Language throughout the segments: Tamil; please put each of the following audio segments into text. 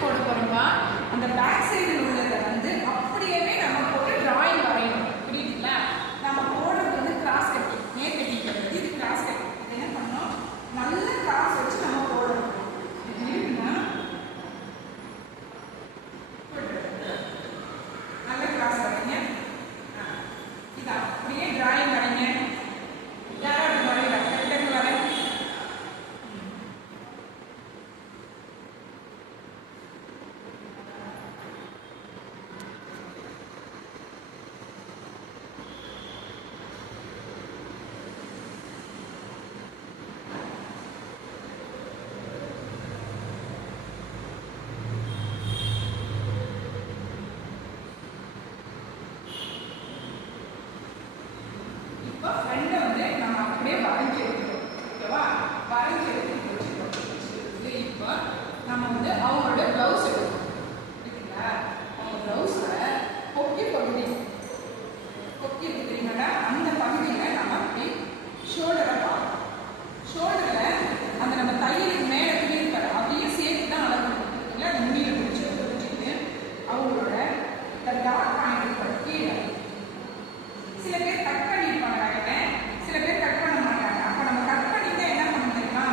போட போறோமா அந்த பேக் சைடில் உள்ளதை வந்து அப்படியே நம்ம போட்டு டிராயிங் வரையணும். புரியுதுங்களா? நம்ம போடுறது வந்து கிராஸ் கட்டி, நேர் கட்டி போடுறது. இது கிராஸ் கட்டி. இது என்ன பண்ணணும், நல்ல கிராஸ் வச்சு நம்ம போடணும். இது இருக்குன்னா நல்ல கிராஸ் வரைங்க. இது அப்படியே டிராயிங் வரைங்க. யாராவது வரையில கரெக்டாக வர ஃப்ரெண்டை வந்து நம்ம அப்படியே வரைஞ்சி எடுத்துக்கணும். ஓகேவா? வரைஞ்சி எடுத்து வச்சுக்கணும். இப்போ நம்ம வந்து அவங்களோட ப்ளவுஸ் எடுக்கணும். புரியுதுங்களா? அவங்க ப்ளவுஸில் கொக்கி பகுதி கொக்கி இருக்கு தெரியுமாடா, அந்த பகுதியில் நம்ம அப்படி ஷோல்டரை பார்க்கணும். ஷோல்டரில் அந்த நம்ம தையலுக்கு மேலே துணி இருக்காரு அதையும் சேர்த்து தான் அளவு. இல்லை அந்த முடியில் பிடிச்சிட்டு அவங்களோட இந்த டாட் பாயிண்ட் கீழே சில பேர் கட் பண்ணியிருப்பாங்க, சில பேர் கட் பண்ண மாட்டாங்க. அப்போ நம்ம கட் பண்ணிட்டு என்ன பண்ண தெரியுமா,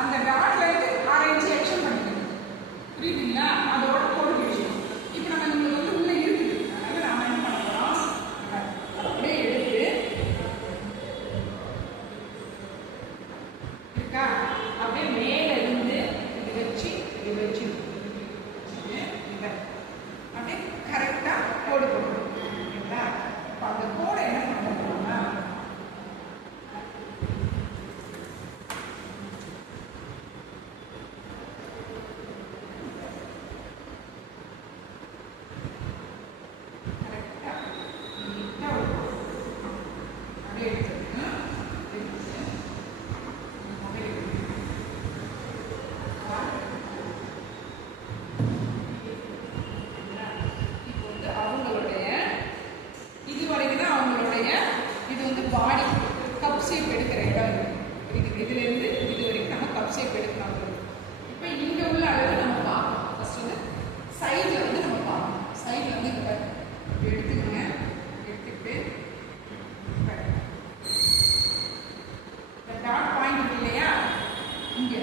அந்த டாட்ல இருந்து 6 இன்ச்சு எக்ஸ்டெண்ட் பண்ணிக்கணும். புரியுதுங்களா? அதோட கோடு விஷயம். இப்போ நம்ம இங்கே வந்து உள்ள இருக்குது, அதனால நாம என்ன பண்ண போறோம், அப்படியே எடுத்து இருக்கா அப்படியே மேல இருந்து இது வச்சு அப்படியே கரெக்டா கோடு போடணும். ஓகேங்களா? அந்த கோடை என்ன பண்ண போறோம்னா கரெக்டா நீட்டா அப்படியே எடுத்துக்கணும். இப்போ வந்து அவங்களுடைய இது வரைக்கும் தான் அவங்களுடைய இது வந்து பாடி கப் ஷேப் எடுக்கிற இடம் இருக்குது. இதுலேருந்து இது வரைக்கும் நம்ம கப் ஷேப் எடுக்கலாம். இப்போ இங்கே உள்ள அளவு நம்ம பார்க்கணும். ஃபர்ஸ்ட் வந்து சைடில் வந்து நம்ம பார்க்கணும். சைடில் வந்து இப்போ எடுத்துக்கங்க. எடுத்துக்கிட்டு இந்த டாட் பாயிண்ட் இருக்கு இல்லையா, இங்கே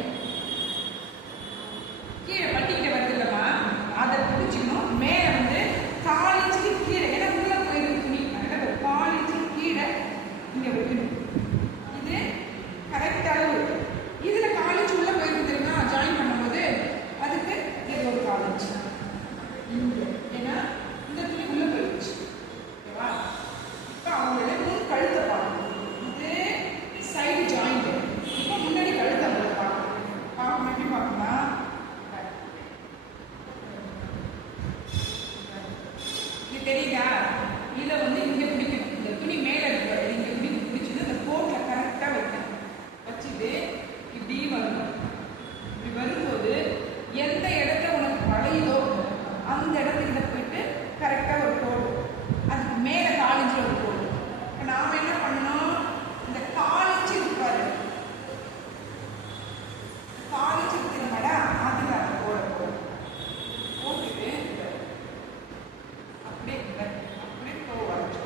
கீழே பட்டிக்கிட்ட வருது இல்லைம்மா, அதை பிடிச்சிக்கணும். மேலே வந்து 4 இன்ச்சுக்கு கீழே, ஏன்னா உள்ள போயிருக்கு துணி, அதனால 4 இன்ச்சுக்கு கீழே இங்கே வைக்கணும். இது கரெக்ட் அளவு. இதில் 4 இன்ச்சு உள்ள போயிருக்கு தெரியுமா, ஜாயின் பண்ணும்போது அதுக்கு இது ஒரு 4 இன்ச்சு இங்கே, ஏன்னா இந்த துணி உள்ள போயிடுச்சு. ஓகேவா? இப்போ அவங்களோட முன் கழுத்தை பார்க்கணும். இது சைடு ஜாயிண்ட். இப்போ முன்னாடி கழுத்தை அவங்க பார்க்கணும். பார்க்க எப்படி பார்க்கணும்னா இது தெரியுதா, இதை வந்து இங்கே பிடிக்கணும். இந்த துணி மேலே இருக்கிறது இங்கே பிடிச்சிட்டு இந்த கோட்டில் கரெக்டாக வைக்கணும். வச்சுட்டு இப்படி வரணும். இப்படி வரும்போது எந்த இடத்த உனக்கு வளையுதோ அந்த இடத்துக்கிட்ட போயிட்டு கரெக்டாக ஒரு கோடு, அதுக்கு மேலே 4 இன்ச்சு ஒரு கோடு. இப்போ நாம் என்ன பண்ணணும், இந்த 4 இன்ச்சு இருப்பாரு, 4 இன்ச்சு இருக்கிற மேடம் அதில் அந்த கோடை போட்டுட்டு அப்படியே கோ வரைச்சு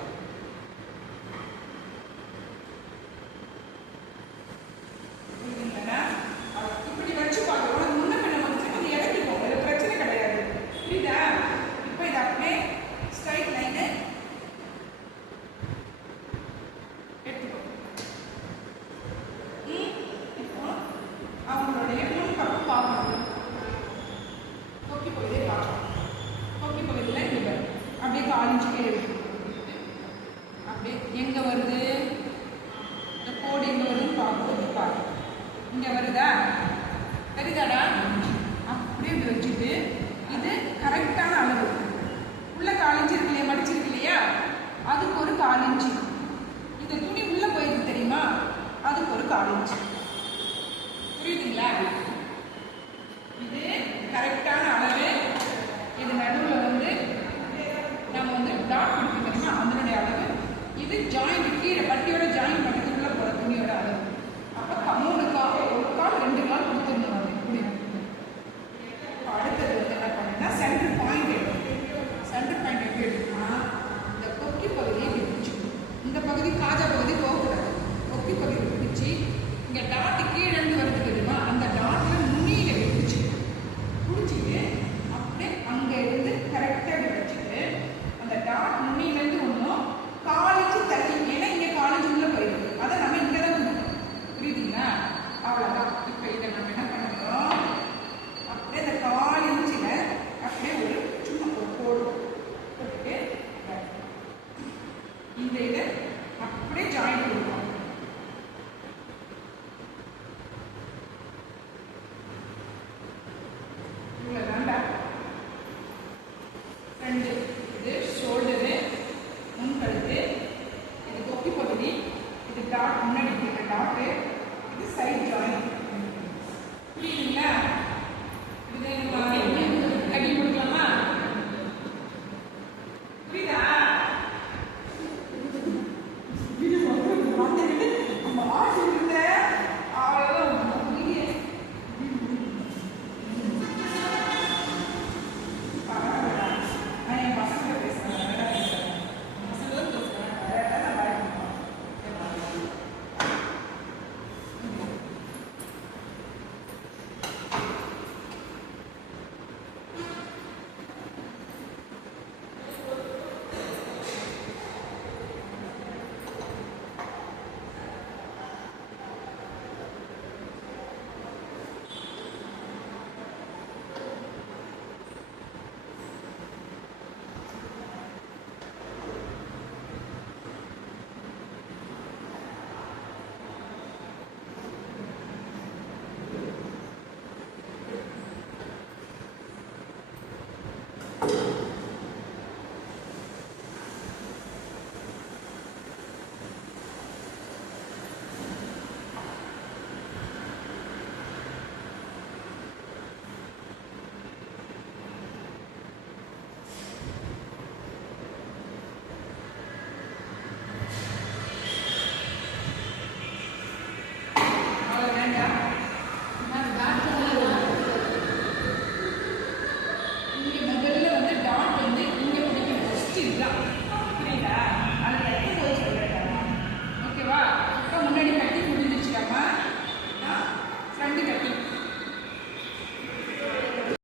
இப்படி வச்சு பார்க்க. உனக்கு முன்ன பண்ண வந்து அது இறக்கிப்போம், அது பிரச்சனை கிடையாது. புரியுதா? இப்போ இது அப்படியே ஸ்ட்ரைட் லைனு எடுத்துக்கோ. இப்போ அவங்களுடைய முன் பக்கம் பார்க்கணும். கொக்கி பகுதியை பார்க்கணும். கொக்கி பகுதியில் இங்கே அப்படியே 4 இன்ச்சுக்கே எடுத்து அப்படியே எங்கே வருது, இந்த கோடு எங்கே வருதுன்னு பார்க்கணும். இங்கே வருதா, தெரியுதாடா? அப்படியே இப்படி வச்சுட்டு இது கரெக்டான அளவு. உள்ள 4 இன்ச்சு இருக்கு இல்லையா, மடிச்சிருக்கு இல்லையா, அதுக்கு ஒரு 4 இன்ச்சு. இந்த துணி உள்ள போயிருக்கு தெரியுமா, அதுக்கு ஒரு 4 இன்ச்சு. புரியுதுங்களா? இது கரெக்டான அளவு. இது நடுவில் வந்து நம்ம வந்து டாட் கொடுத்து தெரியுமா, அதனுடைய அளவு. இது ஜாயிண்ட் கீழே பட்டியோட ஜாயின் பண்ணுறதுக்குள்ள போகிற துணியோட அளவு. அப்போ 3 கால், 1 கால் 2 கால் கொடுத்துருந்தோம். அது இப்படி அடுத்தது வந்து என்ன எடுக்கணும்னா இந்த கொக்கி பகுதியை பிடிச்சிக்கணும். இந்த பகுதி காஜா பகுதி போகக்கூடாது. கொக்கி பகுதியை பிடிச்சி இங்கே டாட்டு கீழே வருது தெரியுமா, அந்த டாட்டில் நுனியில் பிடிச்சி